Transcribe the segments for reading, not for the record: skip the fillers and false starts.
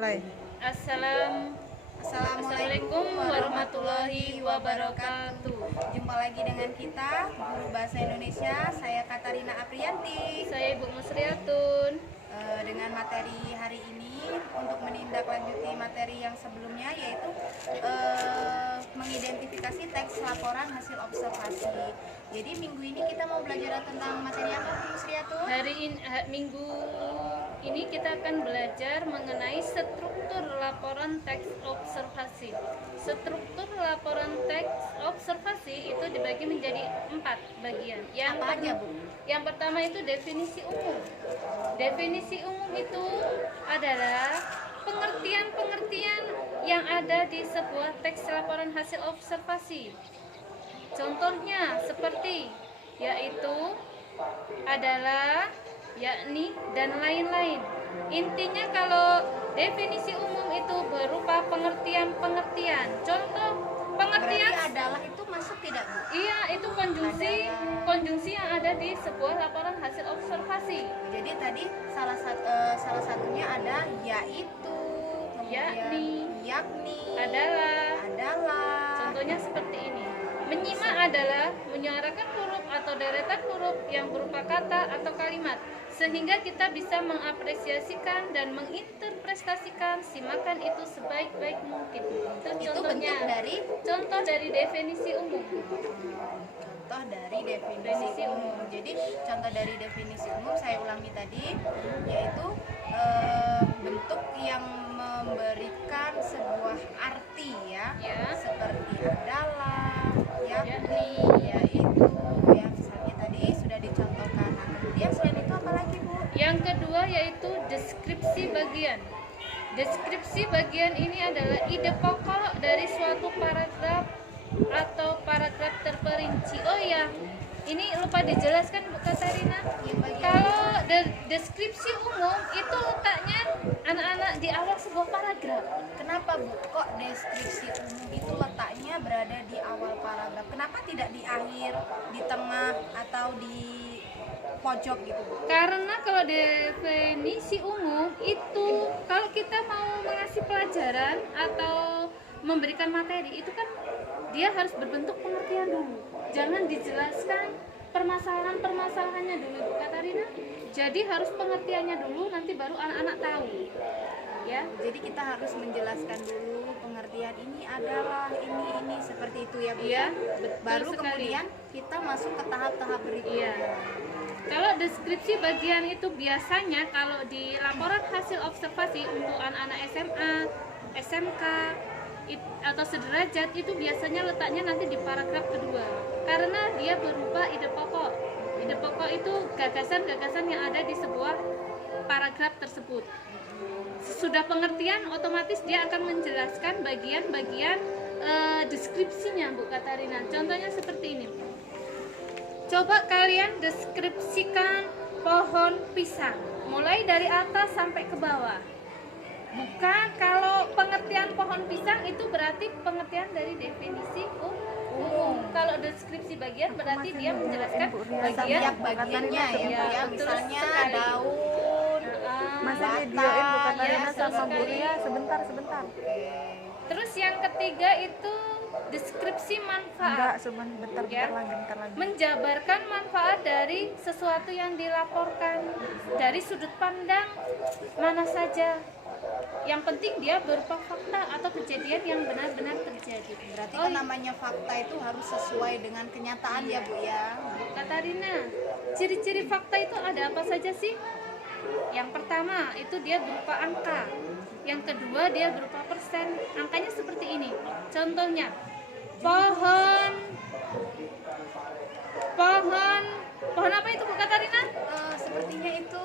Mulai. Assalamualaikum warahmatullahi wabarakatuh. Jumpa lagi dengan kita, Guru Bahasa Indonesia. Saya Katarina Aprianti. Saya Ibu Musriatun. Dengan materi hari ini untuk menindaklanjuti materi yang sebelumnya, yaitu mengidentifikasi teks laporan hasil observasi. Jadi minggu ini kita mau belajar tentang materi apa, Bu Musriatun? Minggu ini kita akan belajar mengenai struktur laporan teks observasi. Struktur laporan teks observasi itu dibagi menjadi 4 bagian. Apa aja, Bu? Yang pertama itu definisi umum. Definisi umum itu adalah pengertian-pengertian yang ada di sebuah teks laporan hasil observasi. Contohnya seperti yaitu, adalah, yakni, dan lain-lain. Intinya kalau definisi umum itu berupa pengertian-pengertian. Contoh pengertian Berarti adalah itu masuk tidak, Bu? Iya, itu konjungsi yang ada di sebuah laporan hasil observasi. Jadi tadi salah satunya ada yaitu, kemudian yakni, adalah. Contohnya seperti ini. Menyimak adalah menyuarakan huruf atau deretan huruf yang berupa kata atau kalimat, sehingga kita bisa mengapresiasikan dan menginterpretasikan simakan itu sebaik-baik mungkin. Itu bentuk dari contoh dari definisi umum. Contoh dari definisi umum. Jadi contoh dari definisi umum saya ulangi tadi, yaitu bentuk yang memberikan sebuah arti ya. Seperti adalah, yakni, yaitu, ya misalnya tadi sudah dicontohkan. Nah, kemudian selain itu apa lagi, Bu? Yang kedua yaitu deskripsi bagian. Deskripsi bagian ini adalah ide pokok dari suatu paragraf atau paragraf terperinci. Oh ya, ini lupa dijelaskan, Bu Katarina. Kalau deskripsi umum itu letaknya anak-anak di awal sebuah paragraf. Kenapa, Bu? Kok deskripsi umum itu letaknya berada di awal paragraf? Kenapa tidak di akhir, di tengah, atau di pojok gitu, Bu? Karena kalau definisi umum itu kalau kita mau mengasih pelajaran atau memberikan materi itu kan dia harus berbentuk pengertian dulu. Jangan dijelaskan permasalahannya dulu, Bu Katarina. Jadi harus pengertiannya dulu, nanti baru anak-anak tahu. Ya. Jadi kita harus menjelaskan dulu pengertian ini adalah ini seperti itu ya, Bu. Iya, Baru sekali. kemudian kita masuk ke tahap-tahap berikutnya. Iya. Kalau deskripsi bagian itu biasanya kalau di laporan hasil observasi untuk anak-anak SMA, SMK atau sederajat itu biasanya letaknya nanti di paragraf kedua, karena dia berupa ide pokok. Ide pokok itu gagasan-gagasan yang ada di sebuah paragraf tersebut. Sudah pengertian, otomatis dia akan menjelaskan bagian-bagian deskripsinya, Bu Katarina. Contohnya seperti ini. Coba kalian deskripsikan pohon pisang, mulai dari atas sampai ke bawah. Bukan, kalau pengertian pohon pisang itu berarti pengertian dari definisi umum. Kalau deskripsi bagian berarti dia menjelaskan Setiap bagiannya ya, misalnya daun, Masa batang, videoin Bu Katarina sama sekali. Bu Ria sebentar. Terus yang ketiga itu deskripsi manfaat. Bentar lagi. Menjabarkan manfaat dari sesuatu yang dilaporkan dari sudut pandang mana saja. Yang penting dia berupa fakta atau kejadian yang benar-benar terjadi. Berarti kan namanya fakta itu harus sesuai dengan kenyataan ya, Bu ya. Katarina, ciri-ciri fakta itu ada apa saja sih? Yang pertama itu dia berupa angka. Yang kedua dia berupa persen. Angkanya seperti ini. Contohnya, pohon apa itu, Bu Katarina? Sepertinya itu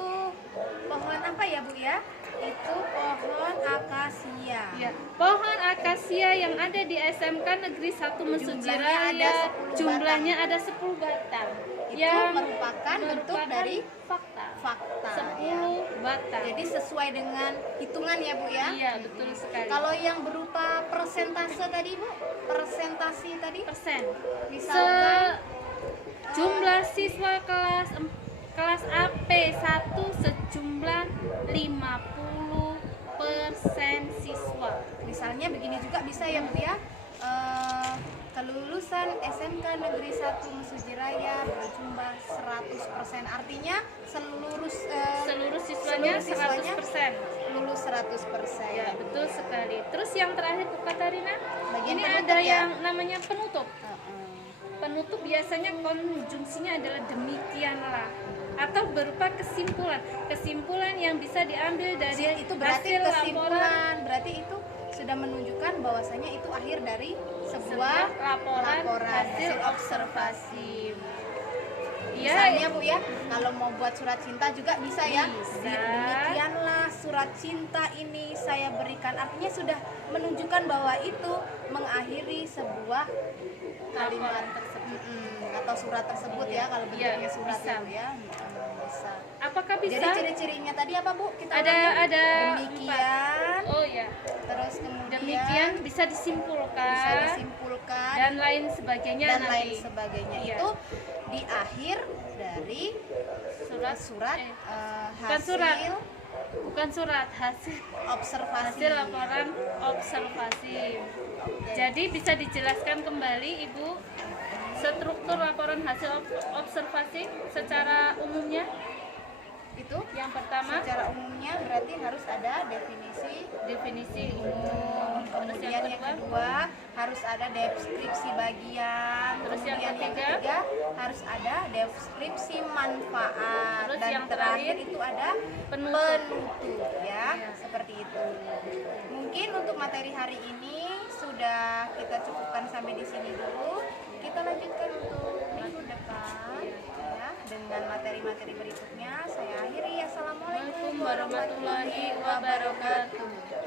pohon apa ya, Bu ya? Itu pohon akasia. Ya, pohon akasia yang ada di SMK Negeri 1 Mesuji Raya, jumlahnya ada 10 batang. Itu yang merupakan bentuk dari fakta. 10 batang. Jadi sesuai dengan hitungan ya, Bu ya. Iya, betul sekali. Kalau yang berupa persentase tadi, Bu, persentasi tadi, persen. misalkan Jumlah siswa kelas AP1 sejumlah 50% Misalnya begini juga bisa ya Bu ya. Kelulusan SMK Negeri 1 Mesujiraya berjumlah 100%, artinya seluruh siswanya seluruh 100%. lulus 100%. Ya, betul sekali. Terus yang terakhir Bu Katarina, Bagian ini penutup ada ya? yang namanya penutup. Penutup biasanya konjungsinya adalah demikianlah atau berupa kesimpulan. Kesimpulan yang bisa diambil dari Itu berarti hasil laporan kesimpulan, berarti itu sudah menunjukkan bahwasanya itu akhir dari sebuah laporan hasil observasi. Ya, Misalnya Bu ya, kalau mau buat surat cinta juga bisa ya. Bisa. Demikianlah surat cinta ini saya berikan. Artinya sudah menunjukkan bahwa itu mengakhiri sebuah kalimat tersebut atau surat tersebut ya, kalau bentuknya surat bisa. ya Bu ya. Bisa. apakah bisa? Jadi ciri-cirinya tadi apa Bu? Kita ada ulangi. Demikian. Oh ya. Terus kemudian Demikian bisa disimpulkan bisa disimpulkan dan lain sebagainya dan nanti. lain sebagainya. Iya. Itu di akhir dari surat bukan hasil surat. Bukan surat, hasil observasi. hasil laporan observasi. Jadi bisa dijelaskan kembali Ibu struktur laporan hasil observasi secara umumnya? Itu Yang pertama secara umumnya berarti harus ada definisi umum. Terus kemudian yang kedua harus ada deskripsi bagian, Terus yang kemudian yang ketiga? ketiga harus ada deskripsi manfaat, Terus dan yang terakhir terakhir? itu ada Penutup. ya, seperti itu. Mungkin untuk materi hari ini sudah kita cukupkan sampai di sini dulu. Kita lanjutkan untuk minggu depan ya, dengan materi-materi berikutnya. Saya akhiri. Assalamualaikum warahmatullahi wabarakatuh.